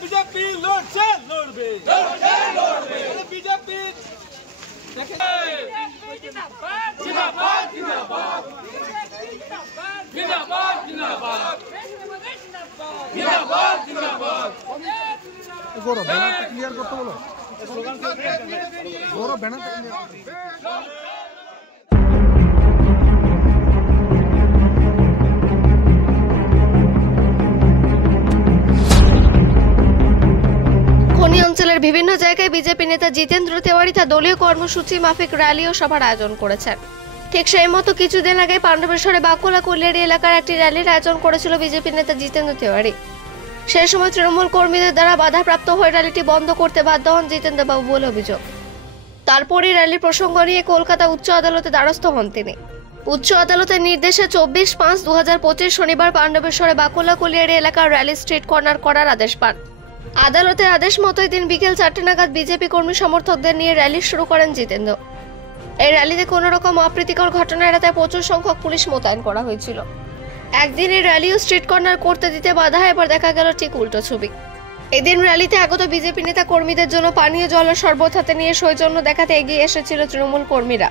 BJP लड़ছে লড়বে BJP जिंदाबाद जिंदाबाद जिंदाबाद जिंदाबाद जिंदाबाद जिंदाबाद जिंदाबाद गौरव बैनर क्लियर करते बोलो स्लोगान गौरव बैनर অঞ্চলের বিভিন্ন জায়গায় বিজেপি নেতা জিতেন্দ্র তেওয়ারি তার দলীয় কর্মসূচি মাফিক র্যালি ও সভার আয়োজন করেছেন। ঠিক সেই মতো কিছুদিন আগে পাণ্ডবেশ্বরে বাকুলা কলিয়ারি এলাকার একটি র্যালির আয়োজন করেছিল বিজেপি নেতা জিতেন্দ্র তেওয়ারি। সেই সময় তৃণমূল কর্মীদের দ্বারা বাধাপ্রাপ্ত হয়ে র্যালিটি বন্ধ করতে বাধ্য হন জিতেন্দ্রবাবু বলে অভিযোগ। তারপরই র্যালি প্রসঙ্গ নিয়ে কলকাতা উচ্চ আদালতে দ্বারস্থ হন তিনি। উচ্চ আদালতের নির্দেশে 24/5/2025 শনিবার পাণ্ডবেশ্বরে বাকুলা কলিয়ারি এলাকার র্যালি স্ট্রিট কর্নার করার আদেশ পান। আদালতের আদেশ মতোই দিন বিকেল 4টে নাগাদ বিজেপি কর্মী সমর্থকদের নিয়ে র্যালি শুরু করেন জিতেন্দ্র। এই র্যালিতে কোনো রকম অপ্রীতিকর ঘটনা এড়াতে প্রচুর সংখ্যক পুলিশ মোতায়েন করা হয়েছিল। একদিন এই র্যালিও স্ট্রিট কর্নার করতে দিতে বাধা, এবার দেখা গেল ঠিক উল্টো ছবি। এদিন র্যালিতে আগত বিজেপি নেতা কর্মীদের জন্য পানীয় জল ও শরবত হাতে নিয়ে সৌজন্য দেখাতে এগিয়ে এসেছিল তৃণমূল কর্মীরা।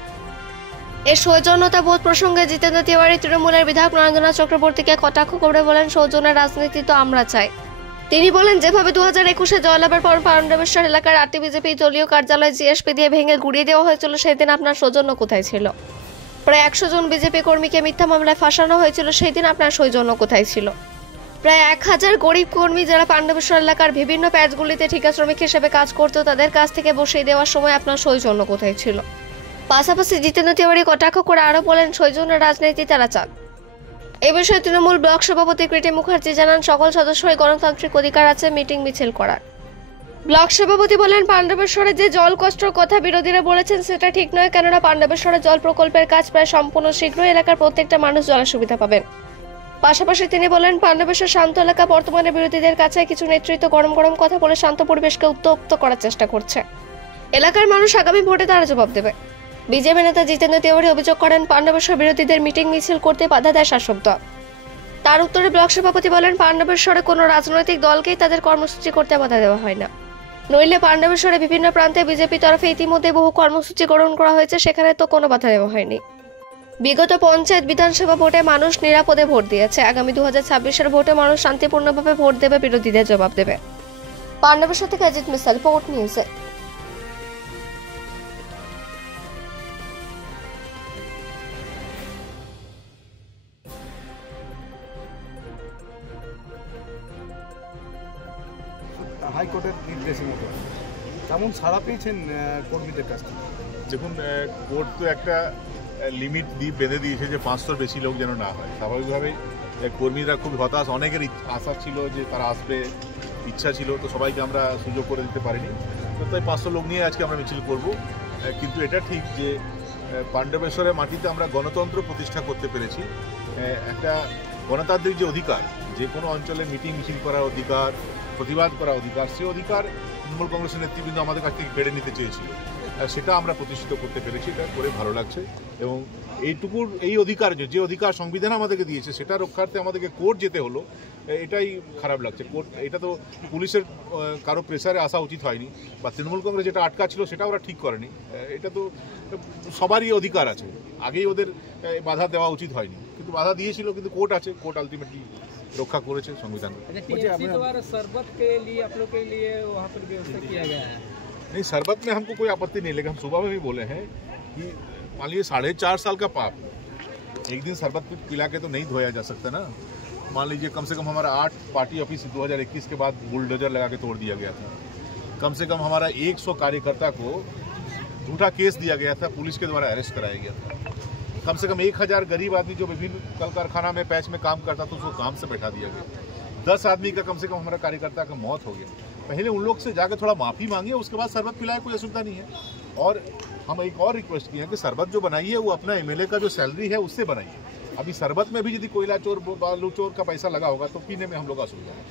এই সৌজন্যতা বোধ প্রসঙ্গে জিতেন্দ্র তেওয়ারি তৃণমূলের বিধায়ক নরেন্দ্রনাথ চক্রবর্তীকে কটাক্ষ করে বলেন, সৌজন্যের রাজনীতি তো আমরা চাই। তিনি বলেন, যেভাবে 2021-এ জয়লাভের পর পাণ্ডবেশ্বর এলাকার 8টি বিজেপি দলীয় কার্যালয় জিএসপি দিয়ে ভেঙে গুড়িয়ে দেওয়া হয়েছিল, সেদিন আপনার সৌজন্য কোথায় ছিল? প্রায় 100 জন বিজেপি কর্মীকে মিথ্যা মামলায় ফাঁসানো হয়েছিল, সেই দিন আপনার সৌজন্য কোথায় ছিল? প্রায় 1000 গরিব কর্মী যারা পাণ্ডবেশ্বর এলাকার বিভিন্ন প্যাচগুলিতে ঠিকা শ্রমিক হিসেবে কাজ করত, তাদের কাছ থেকে বসিয়ে দেওয়ার সময় আপনার সৌজন্য কোথায় ছিল? পাশাপাশি জিতেন্দ্র তেওয়ারি কটাক্ষ করে আরও বলেন, সৌজন্যের রাজনীতি তারা চান। এই বিষয়ে তৃণমূল ব্লক সভাপতি কৃতি মুখার্জি জানান, সকল সদস্যই গণতান্ত্রিক অধিকার আছে মিটিং মিছিল করার। ব্লক সভাপতি বলেন, পাণ্ডবেশ্বরে যে জল কষ্টর কথা বিরোধীরা বলেছেন সেটা ঠিক নয়, কেননা পাণ্ডবেশ্বরে জল প্রকল্পের কাজ প্রায় সম্পূর্ণ, শীঘ্রই এলাকার প্রত্যেকটা মানুষ জলের সুবিধা পাবেন। পাশাপাশি তিনি বলেন, পাণ্ডবেশ্বর শান্ত এলাকা, বর্তমানে বিরোধীদের কাছে কিছু নেতৃত্ব গরম গরম কথা বলে শান্ত পরিবেশকে উত্তপ্ত করার চেষ্টা করছে। এলাকার মানুষ আগামী ভোটে তারা জবাব দেবে। বিজেপি নেতা জিতেন্দ্র তেওয়ারি অভিযোগ করেন, পাণ্ডবেশ্বর বিরোধীদের মিটিং মিছিল করতে বাধা দেয় শাসক দল। তার উত্তরে ব্লক সভাপতি বলেন, পাণ্ডবেশ্বরে কোনো রাজনৈতিক দলকেই তাদের কর্মসূচি করতে বাধা দেওয়া হয় না। নইলে পাণ্ডবেশ্বরে বিভিন্ন প্রান্তে বিজেপি তরফে ইতিমধ্যে বহু কর্মসূচি গ্রহণ করা হয়েছে, সেখানে তো কোনো বাধা দেওয়া হয়নি। বিগত পঞ্চায়েত বিধানসভা ভোটে মানুষ নিরাপদে ভোট দিয়েছে, আগামী 2026-এর ভোটে মানুষ শান্তিপূর্ণভাবে ভোট দেবে, বিরোধীদের জবাব দেবে। পাণ্ডবেশ্বর থেকে অজিত মিসাল, পোর্ট নিউজে। হাইকোর্টের নির্দেশের মতো তেমন সাড়া পেয়েছেন কর্মীদের কাছ থেকে? দেখুন, কোর্ট তো একটা লিমিট বেঁধে দিয়েছে যে 500-র বেশি লোক যেন না হয়। স্বাভাবিকভাবেই কর্মীরা খুব হতাশ, অনেকের আশা ছিল যে তারা আসবে, ইচ্ছা ছিল, তো সবাইকে আমরা সুযোগ করে দিতে পারিনি। তো তাই 500 লোক নিয়ে আজকে আমরা মিছিল করব। কিন্তু এটা ঠিক যে পাণ্ডবেশ্বরের মাটিতে আমরা গণতন্ত্র প্রতিষ্ঠা করতে পেরেছি। একটা গণতান্ত্রিক যে অধিকার, যে কোনো অঞ্চলে মিটিং মিছিল করার অধিকার, প্রতিবাদ করার অধিকার, সে অধিকার তৃণমূল কংগ্রেসের নেতৃবৃন্দ আমাদের কাছ থেকে কেড়ে নিতে চেয়েছিল, সেটা আমরা প্রতিষ্ঠিত করতে পেরেছি। এটা করে ভালো লাগছে। এবং এইটুকুর এই অধিকার, যে অধিকার সংবিধান আমাদেরকে দিয়েছে, সেটা রক্ষার্থে আমাদেরকে কোর্ট যেতে হলো, এটাই খারাপ লাগছে। কোর্ট, এটা তো পুলিশের কারো প্রেসারে আসা উচিত হয়নি, বা তৃণমূল কংগ্রেস যেটা আটকা ছিল সেটা ওরা ঠিক করেনি। এটা তো সবারই অধিকার আছে, আগেই ওদের বাধা দেওয়া উচিত হয়নি, কিন্তু বাধা দিয়েছিল, কিন্তু কোর্ট আছে, কোর্ট আলটিমেটলি रखा संविधान। शरबत के लिए आप लोग के लिए वहाँ पर व्यवस्था किया गया है? नहीं, शरबत में हमको कोई आपत्ति नहीं, लेकिन हम सुबह में भी बोले हैं कि मान लीजिए 4.5 साल का पाप एक दिन शरबत पिला के तो नहीं धोया जा सकता ना। मान लीजिए कम से कम हमारा 8 पार्टी ऑफिस 2021 के बाद बुलडोजर लगा के तोड़ दिया गया था। कम से कम हमारा 100 कार्यकर्ता को झूठा केस दिया गया था, पुलिस के द्वारा अरेस्ट कराया गया था। कम से कम 1000 गरीब आदमी जो विभिन्न कल कारखाना में पैच में काम करता था, उसको काम से बैठा दिया गया। 10 आदमी का कम से कम हमारा कार्यकर्ता का मौत हो गया। पहले उन लोग से जाकर थोड़ा माफ़ी मांगिए, उसके बाद शरबत पिलाए, कोई असुविधा नहीं है। और हम एक और रिक्वेस्ट किए हैं कि शरबत जो बनाई है वो अपना MLA का जो सैलरी है उससे बनाइए। अभी शरबत में भी यदि कोयला चोर, बालू चोर का पैसा लगा होगा तो पीने में हम लोग असुविधा है।